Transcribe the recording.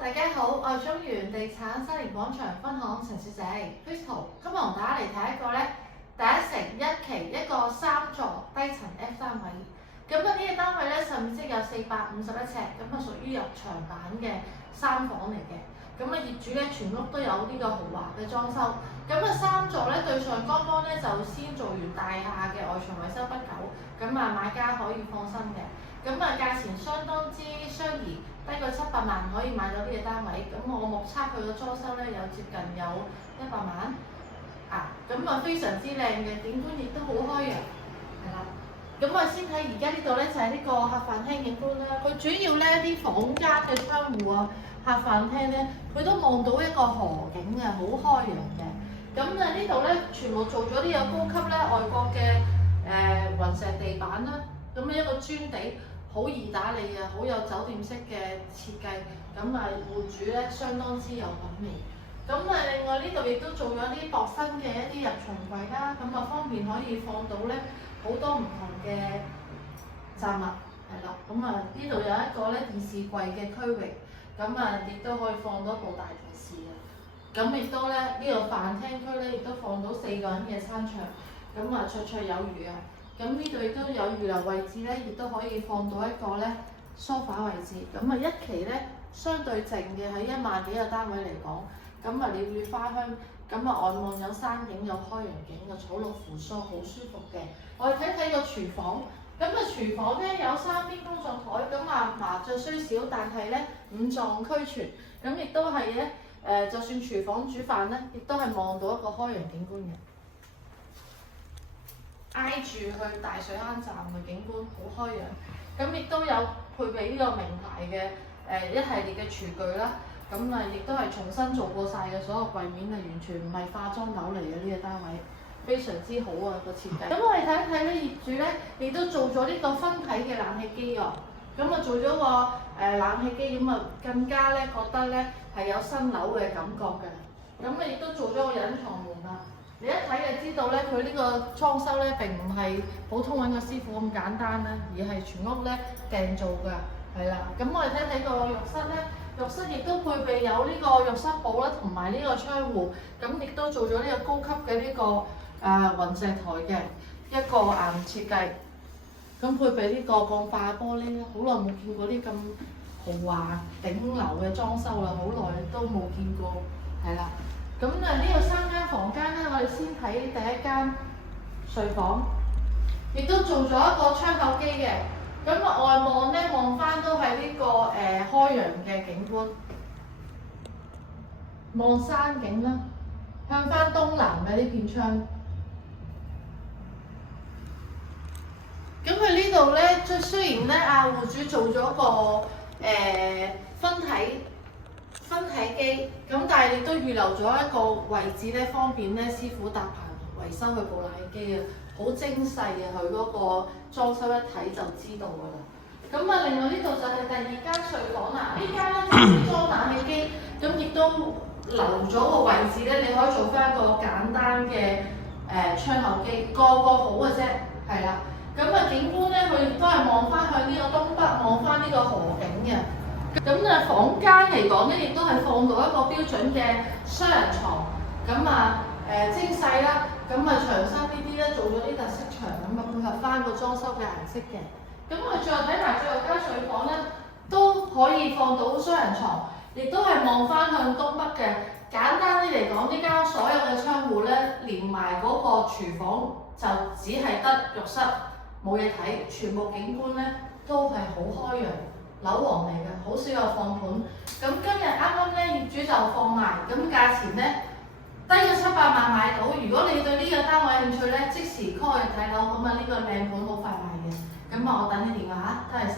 大家好，我係中原地產新年廣場分行陳小姐 Crystal， 今日同大家嚟睇一個第一城一期一個3座低層 F 單位。咁呢個單位實面積有451尺，屬於入場版嘅3房嚟嘅。業主全屋都有呢個豪華嘅裝修。3座對上剛剛就先做完大廈嘅外牆維修不久，買家可以放心嘅。價錢相當之相宜，低過700萬可以買到呢個單位。我目測佢嘅裝修有接近有100萬非常之靚嘅，景觀亦都好開揚，係啦。我先睇而家呢度就係呢個客飯廳景觀啦。佢主要啲房間嘅窗戶客飯廳佢都望到一個河景嘅，好開揚嘅。呢度全部做咗啲有高級外國嘅雲石地板啦。一個磚地好易打理好有酒店式嘅設計。戶主相當之有品味。另外呢度亦都做咗啲薄身嘅一啲入牆櫃啦，方便可以放到好多唔同嘅雜物，係啦。呢度有一個電視櫃嘅區域，亦都可以放到部大電視啊。亦都呢個飯廳區亦都放到4個人嘅餐桌，綽綽有餘啊。呢度亦都有預留位置亦都可以放到一個梳化位置。一期相對靜嘅，喺1萬幾個單位嚟講，鳥語花香，外望有山景有開揚景嘅草綠扶疏，好舒服嘅。我哋睇睇個廚房，廚房有3邊工作台，麻雀雖小，但係5臟俱全，亦都係就算廚房煮飯亦都係望到一個開揚景觀嘅。挨住去大水坑站嘅景觀好開揚，亦都有配備呢個名牌嘅一系列嘅廚具啦，亦都係重新做過晒嘅，所有櫃面完全唔係化妝樓嚟嘅，呢個單位，非常之好個設計。我哋睇一睇業主亦都做咗呢個分體嘅冷氣機做咗個冷氣機更加覺得係有新樓嘅感覺嘅。亦都做咗個隱藏門啦。你一睇就知道佢呢個裝修並唔係普通揾個師傅咁簡單而係全屋訂做㗎，係啦。我哋睇睇個浴室浴室亦都配備有呢個浴室寶啦，同埋呢個窗戶，亦都做咗呢個高級嘅呢個雲石台嘅一個設計。配備呢個鋼化玻璃好耐冇見過啲咁豪華頂樓嘅裝修啦，好耐都冇見過，係啦。呢度3間房間我哋先睇第一間睡房，亦都做咗一個窗口機嘅。外望望翻都係呢個開揚嘅景觀，望山景啦，向翻東南嘅呢片窗。佢呢度雖然戶主做咗個分體機，但係亦都預留咗一個位置方便師傅搭棚維修佢部冷氣機好精細佢嗰個裝修一睇就知道㗎啦。另外呢度就係第2間睡房啦，呢間就裝冷氣機，亦都留咗個位置你可以做翻一個簡單嘅窗口機，個好嘅啫，係啦。景觀佢亦都係望翻向呢個東北，望翻呢個河景嘅。房間嚟講亦都係放到一個標準嘅雙人床，精細啦，牆身呢啲做咗啲特色牆，配合翻個裝修嘅顏色嘅。我哋最後睇埋最後間睡房都可以放到雙人床，亦都係望翻向東北嘅。簡單啲嚟講，呢間所有嘅窗戶連埋嗰個廚房就只係得浴室，冇嘢睇，全部景觀都係好開揚。樓王嚟嘅，好少有放盤。今日啱啱業主就放賣，價錢低過700萬買到。如果你對呢個單位有興趣即時 call 去睇樓，呢個靚盤好快賣嘅。我等你電話多謝晒。